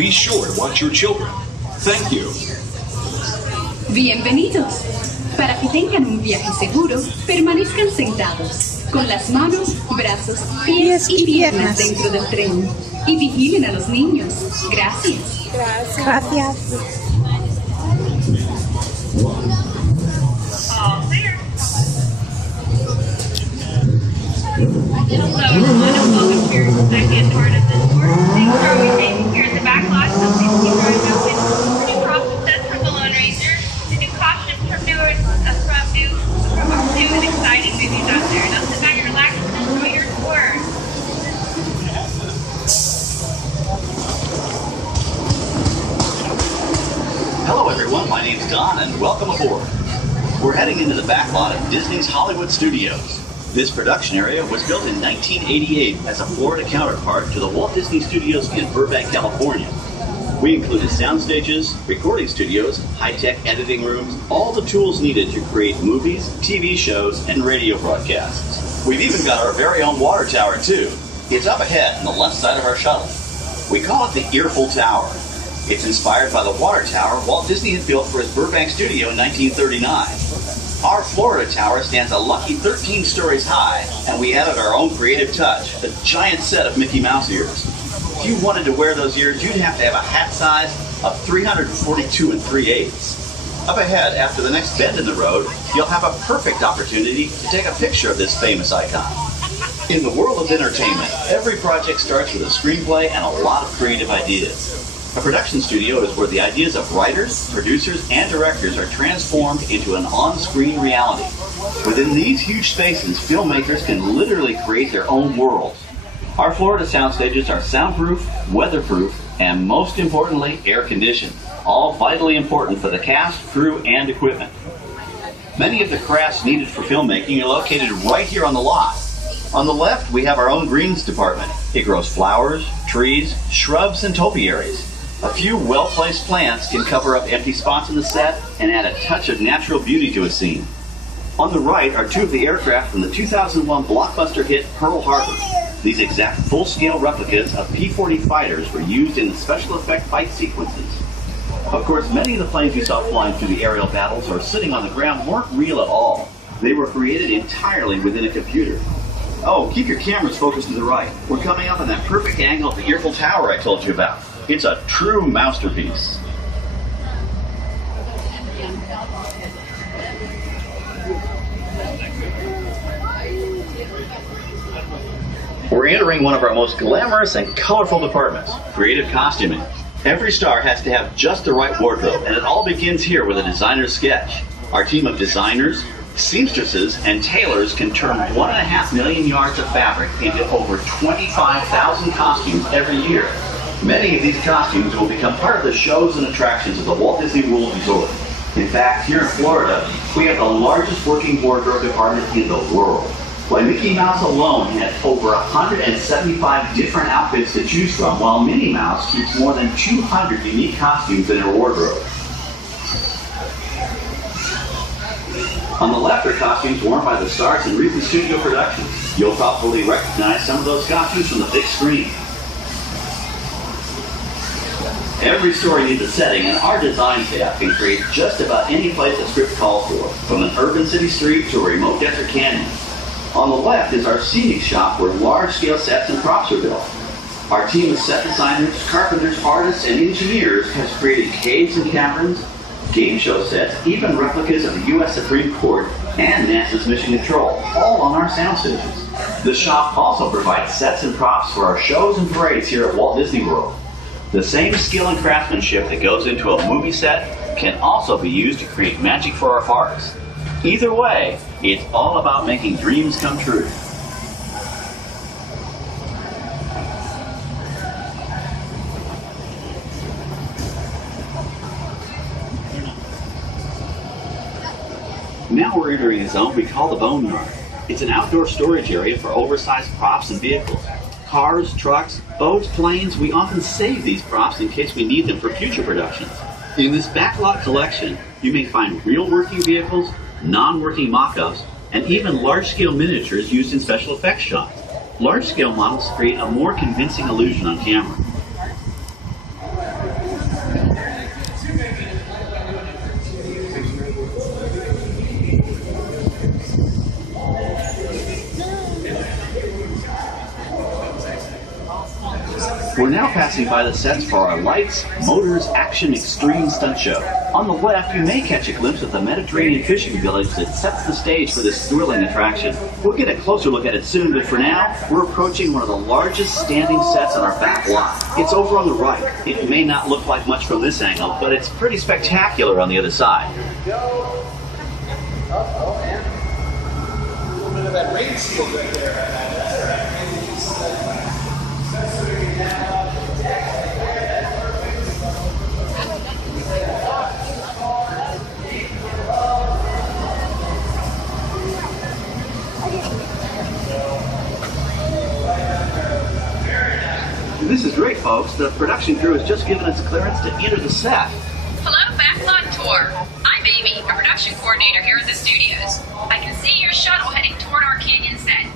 Be sure to watch your children. Thank you. Bienvenidos. Para que tengan un viaje seguro, permanezcan sentados, con las manos, brazos, pies y piernas dentro del tren. Y vigilen a los niños. Gracias. Gracias. Hello, everyone, and welcome to your second part of this tour. Things are always changing here at the Backlot. So please keep your eyes open for new props and sets from the Lone Ranger, the new costumes from new and exciting movies out there. Now sit back and relax and enjoy your tour. Hello, everyone. My name's Don, and welcome aboard. We're heading into the backlot of Disney's Hollywood Studios. This production area was built in 1988 as a Florida counterpart to the Walt Disney Studios in Burbank, California. We included sound stages, recording studios, high-tech editing rooms, all the tools needed to create movies, TV shows, and radio broadcasts. We've even got our very own water tower, too. It's up ahead on the left side of our shuttle. We call it the Earful Tower. It's inspired by the water tower Walt Disney had built for his Burbank studio in 1939. Our Florida tower stands a lucky 13 stories high, and we added our own creative touch, a giant set of Mickey Mouse ears. If you wanted to wear those ears, you'd have to have a hat size of 342 3/8. Up ahead, after the next bend in the road, you'll have a perfect opportunity to take a picture of this famous icon. In the world of entertainment, every project starts with a screenplay and a lot of creative ideas. A production studio is where the ideas of writers, producers, and directors are transformed into an on-screen reality. Within these huge spaces, filmmakers can literally create their own world. Our Florida sound stages are soundproof, weatherproof, and most importantly, air-conditioned, all vitally important for the cast, crew, and equipment. Many of the crafts needed for filmmaking are located right here on the lot. On the left, we have our own greens department. It grows flowers, trees, shrubs, and topiaries. A few well-placed plants can cover up empty spots in the set and add a touch of natural beauty to a scene. On the right are two of the aircraft from the 2001 blockbuster hit Pearl Harbor. These exact full-scale replicas of P-40 fighters were used in the special effect fight sequences. Of course, many of the planes you saw flying through the aerial battles or sitting on the ground weren't real at all. They were created entirely within a computer. Oh, keep your cameras focused to the right. We're coming up on that perfect angle of the Earful Tower I told you about. It's a true masterpiece. We're entering one of our most glamorous and colorful departments, creative costuming. Every star has to have just the right wardrobe, and it all begins here with a designer's sketch. Our team of designers, seamstresses, and tailors can turn 1.5 million yards of fabric into over 25,000 costumes every year. Many of these costumes will become part of the shows and attractions of the Walt Disney World Resort. In fact, here in Florida, we have the largest working wardrobe department in the world. Why, Mickey Mouse alone had over 175 different outfits to choose from, while Minnie Mouse keeps more than 200 unique costumes in her wardrobe. On the left are costumes worn by the stars in recent studio productions. You'll probably recognize some of those costumes from the big screen. Every story needs a setting, and our design staff can create just about any place a script calls for, from an urban city street to a remote desert canyon. On the left is our scenic shop where large-scale sets and props are built. Our team of set designers, carpenters, artists, and engineers has created caves and caverns, game show sets, even replicas of the U.S. Supreme Court and NASA's Mission Control, all on our sound stages. The shop also provides sets and props for our shows and parades here at Walt Disney World. The same skill and craftsmanship that goes into a movie set can also be used to create magic for our parks. Either way, it's all about making dreams come true. Now we're entering a zone we call the Boneyard. It's an outdoor storage area for oversized props and vehicles. Cars, trucks, boats, planes, we often save these props in case we need them for future productions. In this backlot collection, you may find real working vehicles, non-working mock-ups, and even large-scale miniatures used in special effects shots. Large-scale models create a more convincing illusion on camera. We're now passing by the sets for our Lights, Motors, Action Extreme Stunt Show. On the left, you may catch a glimpse of the Mediterranean fishing village that sets the stage for this thrilling attraction. We'll get a closer look at it soon, but for now, we're approaching one of the largest standing sets on our back lot. It's over on the right. It may not look like much from this angle, but it's pretty spectacular on the other side. That rain seal right there. This is great, folks. The production crew has just given us clearance to enter the set. Hello, Backlot Tour. I'm Amy, a production coordinator here at the studios. I can see your shuttle heading toward our canyon set.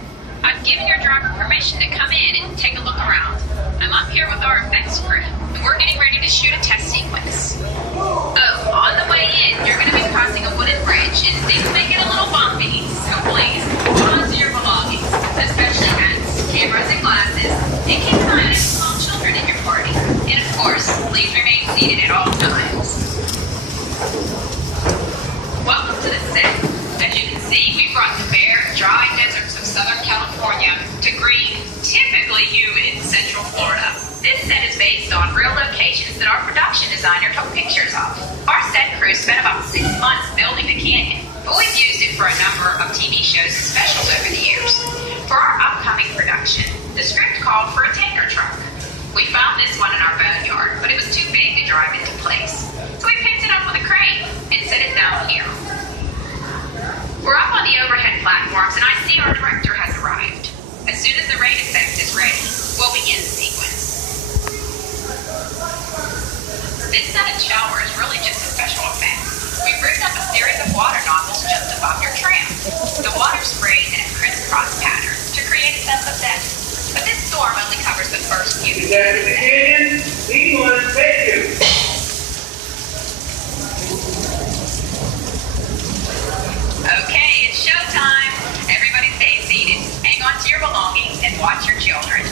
I've given your driver permission to come in and take a look around. I'm up here with our effects crew, and we're getting ready to shoot a test sequence. Oh, on the way in, you're going to be crossing a wooden bridge, and things may get a little bumpy, so please, hold on to your belongings, especially hats, cameras, and glasses, and keep an eye on any small children in your party. And of course, please remain seated at all times. Welcome to the set. As you can see, we brought the bare, dry deserts of Southern California to green, typically humid Central Florida. This set is based on real locations that our production designer took pictures of. Our set crew spent about 6 months building the canyon, but we've used it for a number of TV shows and specials over the years. For our upcoming production, the script called for a tanker truck. We found this one in our boneyard, but it was too big to drive into place. So we picked it up with a crane and set it down here. We're up on the overhead platforms, and I see our director has arrived. As soon as the rain effect is ready, we'll begin the sequence. This set and shower is really just a special effect. We've rigged up a series of water nozzles just above your tram. The water sprays in a crisscross pattern to create a sense of depth. But this storm only covers the first few minutes. That's the canyon. England, thank you. Okay, it's showtime. Everybody stay seated. Hang on to your belongings and watch your children.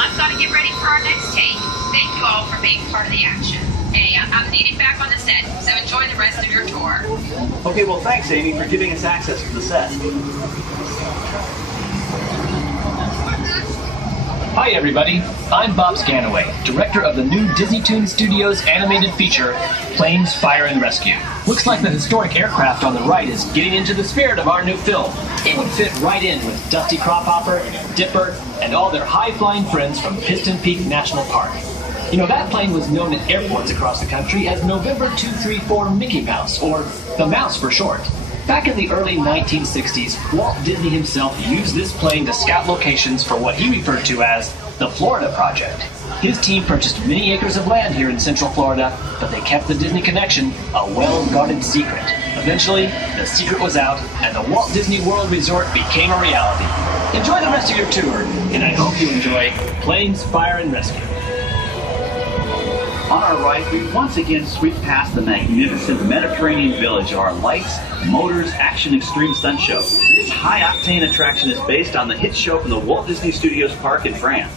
I've got to get ready for our next take. Thank you all for being part of the action. Hey, I'm needed back on the set, so enjoy the rest of your tour. Okay, well, thanks, Amy, for giving us access to the set. Hi everybody, I'm Bob Scanaway, director of the new Disney Toon Studios animated feature, Planes, Fire and Rescue. Looks like the historic aircraft on the right is getting into the spirit of our new film. It would fit right in with Dusty Crawhopper, Dipper, and all their high-flying friends from Piston Peak National Park. You know, that plane was known at airports across the country as November 234 Mickey Mouse, or the Mouse for short. Back in the early 1960s, Walt Disney himself used this plane to scout locations for what he referred to as the Florida Project. His team purchased many acres of land here in Central Florida, but they kept the Disney connection a well-guarded secret. Eventually, the secret was out, and the Walt Disney World Resort became a reality. Enjoy the rest of your tour, and I hope you enjoy Planes, Fire, and Rescue. On our right, we once again sweep past the magnificent Mediterranean village of our Lights, Motors, Action Extreme Stunt Show. This high-octane attraction is based on the hit show from the Walt Disney Studios Park in France.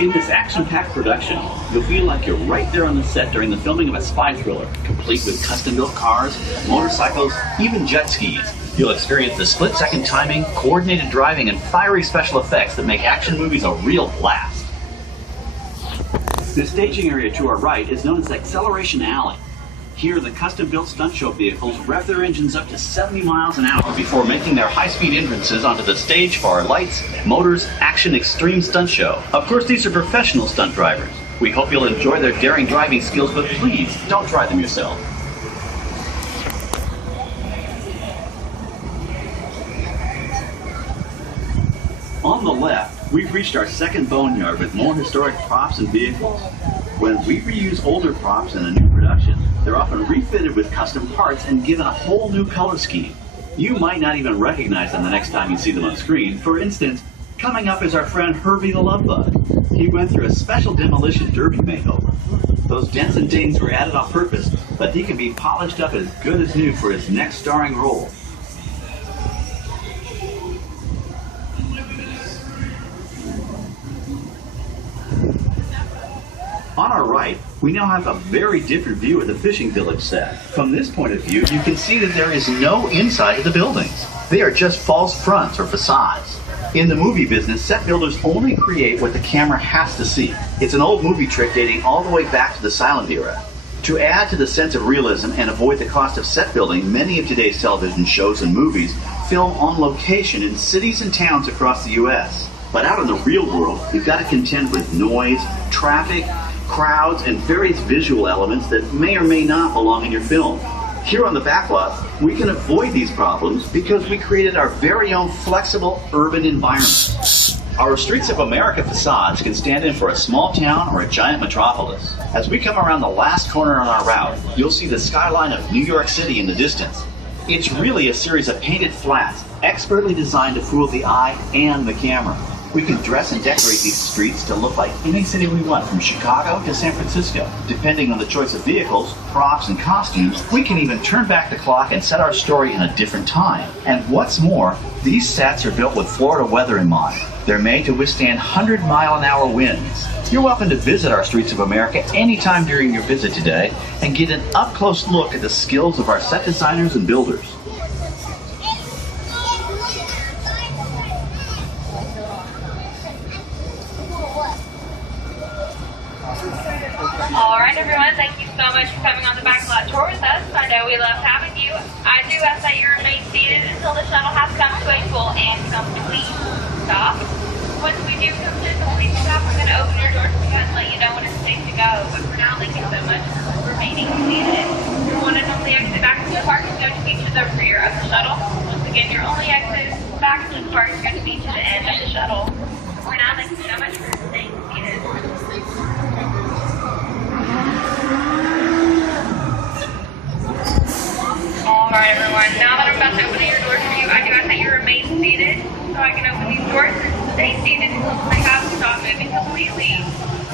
In this action-packed production, you'll feel like you're right there on the set during the filming of a spy thriller, complete with custom-built cars, motorcycles, even jet skis. You'll experience the split-second timing, coordinated driving, and fiery special effects that make action movies a real blast. The staging area to our right is known as Acceleration Alley. Here, the custom-built stunt show vehicles rev their engines up to 70 miles an hour before making their high-speed entrances onto the stage for our Lights, Motors, Action Extreme Stunt Show. Of course, these are professional stunt drivers. We hope you'll enjoy their daring driving skills, but please, don't try them yourself. On the left, we've reached our second boneyard with more historic props and vehicles. When we reuse older props in a new production, they're often refitted with custom parts and given a whole new color scheme. You might not even recognize them the next time you see them on screen. For instance, coming up is our friend Herbie the Love Bug. He went through a special demolition derby makeover. Those dents and dings were added on purpose, but he can be polished up as good as new for his next starring role. On our right, we now have a very different view of the fishing village set. From this point of view, you can see that there is no inside of the buildings. They are just false fronts or facades. In the movie business, set builders only create what the camera has to see. It's an old movie trick dating all the way back to the silent era. To add to the sense of realism and avoid the cost of set building, many of today's television shows and movies film on location in cities and towns across the U.S. But out in the real world, you've got to contend with noise, traffic, crowds, and various visual elements that may or may not belong in your film. Here on the Backlot, we can avoid these problems because we created our very own flexible urban environment. Our Streets of America facades can stand in for a small town or a giant metropolis. As we come around the last corner on our route, you'll see the skyline of New York City in the distance. It's really a series of painted flats, expertly designed to fool the eye and the camera. We can dress and decorate these streets to look like any city we want, from Chicago to San Francisco. Depending on the choice of vehicles, props, and costumes, we can even turn back the clock and set our story in a different time. And what's more, these sets are built with Florida weather in mind. They're made to withstand 100-mile-an-hour winds. You're welcome to visit our Streets of America anytime during your visit today and get an up-close look at the skills of our set designers and builders. Alright everyone, thank you so much for coming on the Backlot tour with us. I know we love having you. I do ask that you remain seated until the shuttle has come to a full and complete stop. Once we do come to a complete stop, we're going to open your doors to and let you know when it's safe to go. But for now, thank you so much for remaining seated. Your one and only exit back to the park is going to be to the rear of the shuttle. Once again, your only exit back to the park is going to be to the end of the shuttle. For now, thank you so much for staying seated. Alright everyone, now that I'm about to open your doors for you, I do ask that you remain seated so I can open these doors and stay seated until they have stopped moving completely.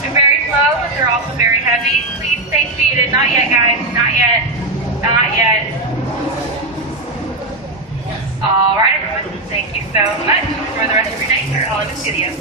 They're very slow, but they're also very heavy. Please stay seated. Not yet, guys. Not yet. Not yet. Alright everyone, thank you so much. Enjoy the rest of your day here at Hollywood Studios.